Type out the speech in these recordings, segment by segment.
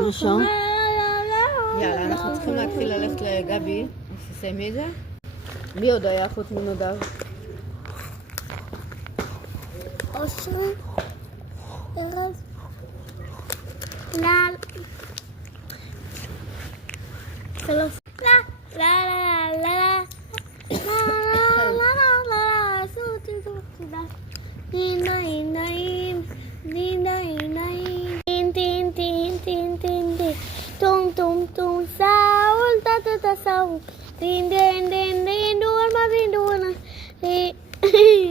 נרשום. יאללה, אנחנו צריכים להתחיל ללכת לגבי. אז תסיימי את זה. מי עוד היה חוץ מנודב? אושרי, ארז, לה, שלוש, סאול, דין דין דין דין דון מה דין דון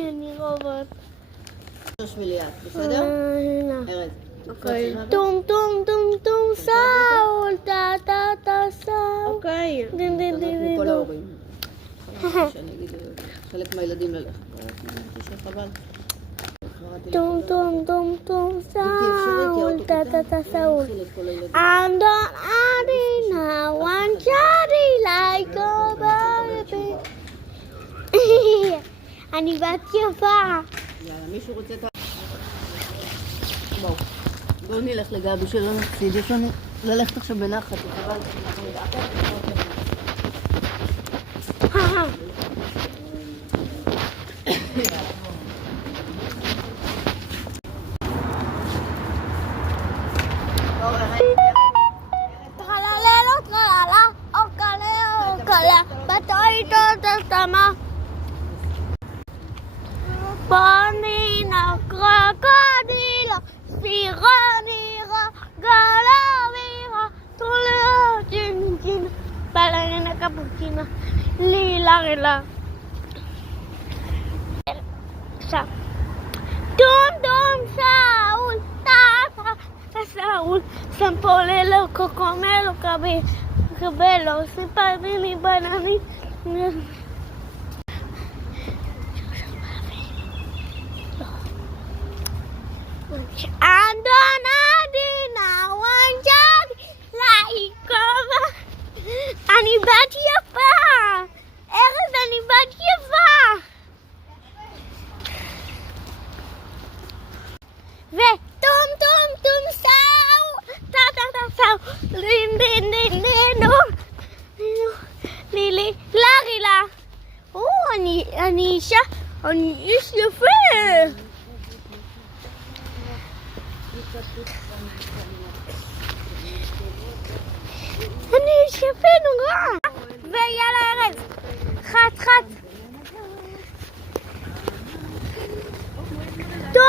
אני רוברט בשבילי את, בסדר? ארז. אוקיי. טום טום טום טום סאול טה טה טה סאול אוקיי. דין דין דין דין כל ההורים. שאני אגיד חלק מהילדים ללכת. חבל. טום טום טום טום סאול טה טה טה סאול אנדון אדינה וואן צ'אדי לייק אובר אני בת יפה. יאללה, מישהו רוצה את ה... בואו נלך לגבי שלא נפסיד. יש לנו ללכת עכשיו בנחת. חבל. Panina crocodilo, siranira, galavira, tulea, chin, ballerina cappuccina, lila, lila. Dum dum Saul, ta Saul, Sampolelo, cocomelo, cabello, sipadini, banani. Andonadina wanjad laikova אני בת יפה ארז אני בת יפה וטום טום טום סאו טה טה טה סאו לין דין דין דין לילי לרילה אני אישה אני איש יפה